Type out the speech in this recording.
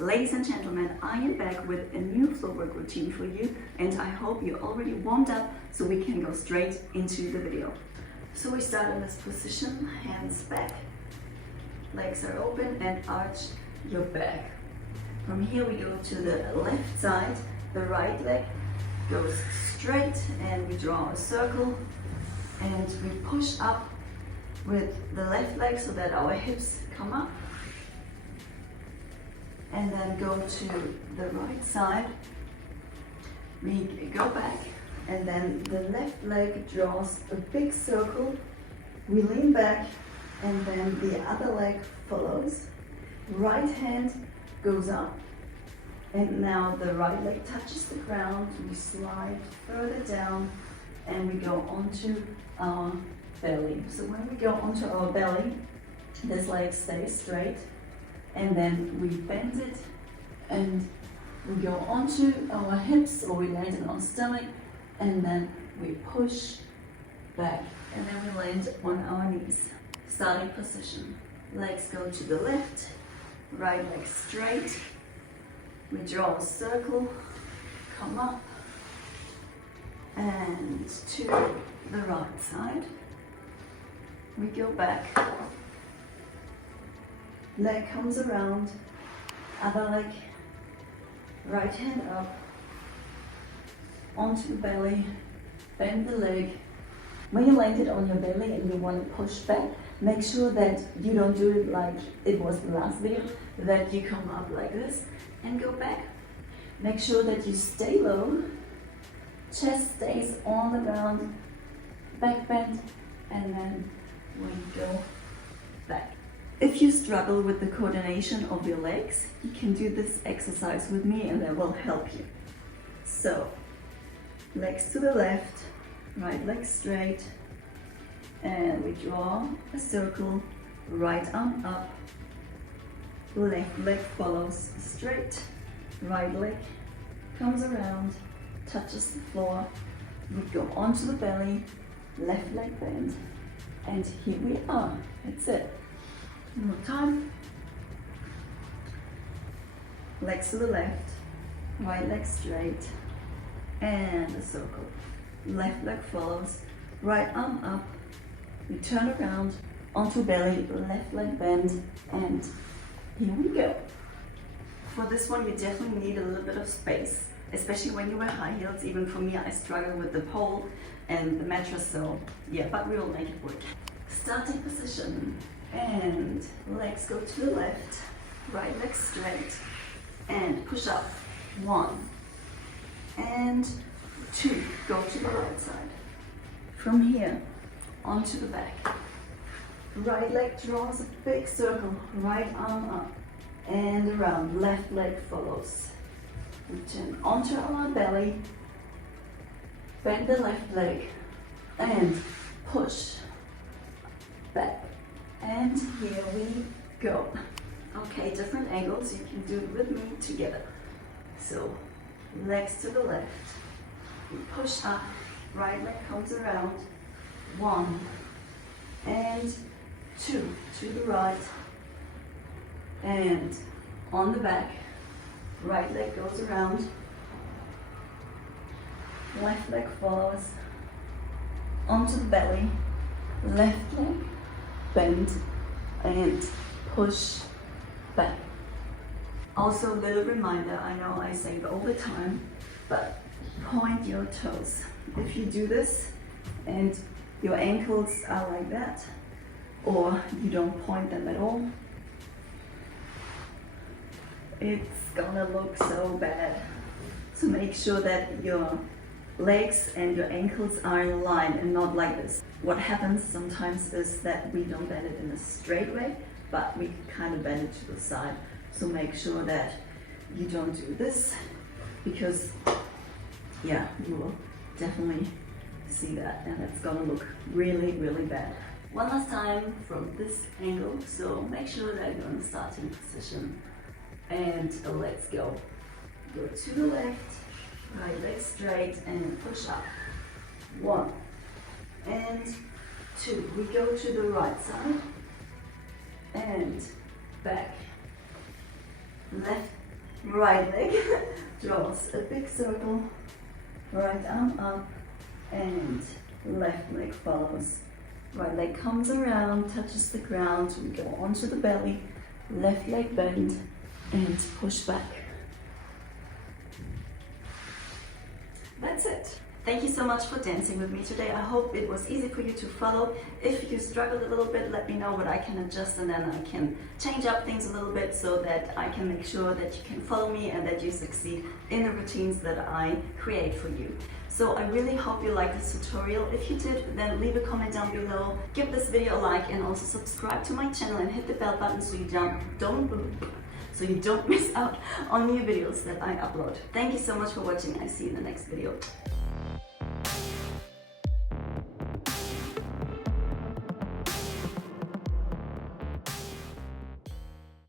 Ladies and gentlemen, I am back with a new floor work routine for you, and I hope you're already warmed up so we can go straight into the video. So we start in this position, hands back, legs are open and arch your back. From here we go to the left side, the right leg goes straight and we draw a circle and we push up with the left leg so that our hips come up, and then go to the right side. We go back and then the left leg draws a big circle, we lean back and then the other leg follows. Right hand goes up and now the right leg touches the ground, we slide further down and we go onto our belly. So when we go onto our belly, this leg stays straight and then we bend it and we go onto our hips or we land it on stomach and then we push back and then we land on our knees. Starting position, legs go to the left, right leg straight, we draw a circle, come up and to the right side, we go back, leg comes around, other leg, right hand up, onto the belly, bend the leg. When you land it on your belly and you want to push back, make sure that you don't do it like it was the last video, that you come up like this and go back. Make sure that you stay low, chest stays on the ground, back bend, and then we go back. If you struggle with the coordination of your legs, you can do this exercise with me and that will help you. So, legs to the left, right leg straight, and we draw a circle, right arm up, left leg follows straight, right leg comes around, touches the floor, we go onto the belly, left leg bend, and here we are. That's it. One more time. Legs to the left, right leg straight, and a circle. Left leg follows, right arm up, we turn around, onto belly, left leg bend, and here we go. For this one, you definitely need a little bit of space, especially when you wear high heels. Even for me, I struggle with the pole and the mattress, so yeah, but we will make it work. Starting position, and legs go to the left, right leg straight, and push up. 1 and 2, go to the right side. From here, onto the back. Right leg draws a big circle, right arm up and around, left leg follows. We turn onto our belly, bend the left leg and push back. And here we go. Okay, different angles, you can do it with me together. So, legs to the left, we push up, right leg comes around, 1 and 2 to the right, and on the back, right leg goes around, left leg follows, onto the belly, left leg, bend and push back. Also, a little reminder, I know I say it all the time, but point your toes. If you do this and your ankles are like that, or you don't point them at all, it's gonna look so bad. So make sure that your legs and your ankles are in line and not like this. What happens sometimes is that we don't bend it in a straight way, but we kind of bend it to the side. So make sure that you don't do this, because yeah, you will definitely see that and it's gonna look really, really bad. One last time from this angle, so make sure that you're in the starting position. And let's go. Go to the left, right leg straight and push up. 1 and 2. We go to the right side and back. Left Right leg draws a big circle, right arm up, and left leg follows. Right leg comes around, touches the ground, we go onto the belly, left leg bend, and push back. That's it. Thank you so much for dancing with me today. I hope it was easy for you to follow. If you struggled a little bit, let me know what I can adjust, and then I can change up things a little bit so that I can make sure that you can follow me and that you succeed in the routines that I create for you. So I really hope you liked this tutorial. If you did, then leave a comment down below, give this video a like, and also subscribe to my channel and hit the bell button so you don't miss out on new videos that I upload. Thank you so much for watching. I see you in the next video.